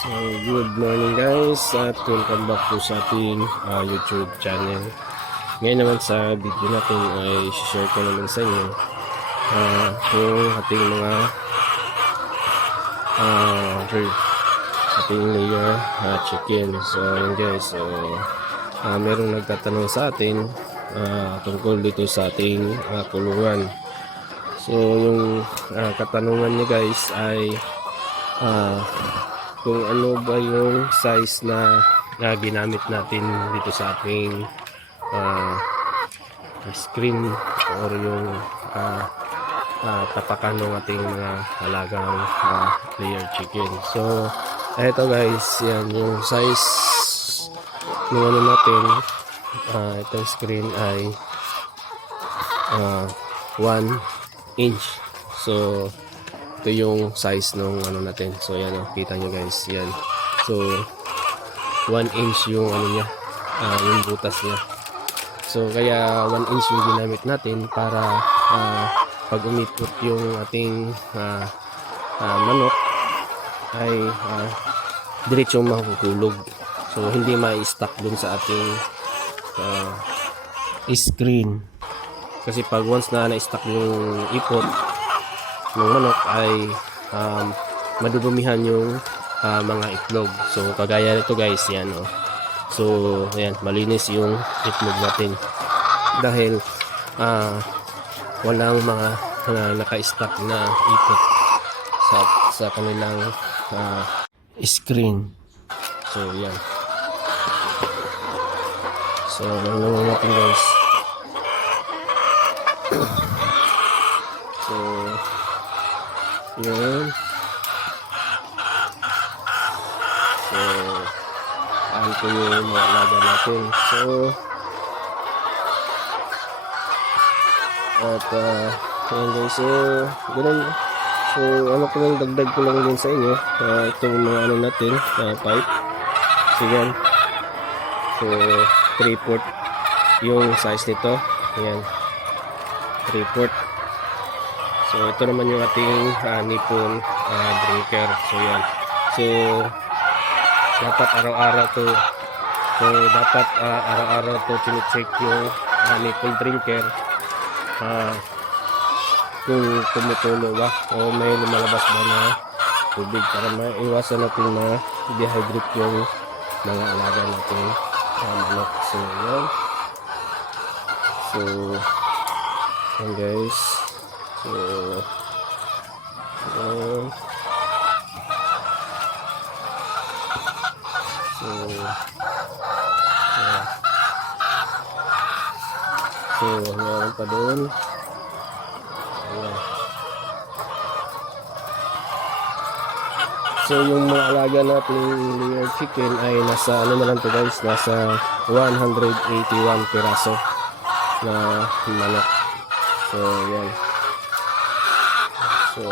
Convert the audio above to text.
So, good morning guys at welcome back po sa ating YouTube channel. Ngayon naman sa video natin ay share ko naman sa inyo yung ating mga ating layer chicken. So, yun guys. So, merong nagtatanong sa atin tungkol dito sa ating kulungan. So, yung katanungan niya guys ay kung ano ba yung size na ginamit natin dito sa ating screen or yung tapakan ng ating mga alagang layer chicken. So eto guys, yan yung size ng ano natin. Itong screen ay 1 inch. So ito yung size ng ano natin. So yan kita nyo guys, yan. So 1 inch yung ano niya, yung butas niya. So kaya 1 inch yung ginamit natin para pag umipot yung ating manok ay diretsong makukulog. So hindi ma-stuck dun sa ating screen. Kasi pag once na na-stuck yung ipot ng manok ay madudumihan yung mga itlog. So kagaya nito guys, yan So ayan, malinis yung itlog natin dahil walang mga naka-stack na ipot sa kanilang screen. So yan. So ano natin guys. So yun. So ano po yung mga alaga natin. So at yun guys, so ganun. So ano ko lang, dagdag ko lang din sa inyo itong mga ano natin, pipe. So yan. So 3/4 yung size nito. Ayan, 3/4. So ito naman yung ating nipple drinker. So yan. So dapat araw-araw to. So dapat araw-araw to chine-check yung nipple drinker. Kung tumutulo ba o may lumalabas ba na tubig para maiwasan natin na dehydrate yung mga alaga natin manok. So yan. So yan guys. So yan. So yan. So meron pa doon. Ayan. So yung mga alaga nating layer chicken ay nasa ano na lang to guys, nasa 181 piraso na manok. So yan. So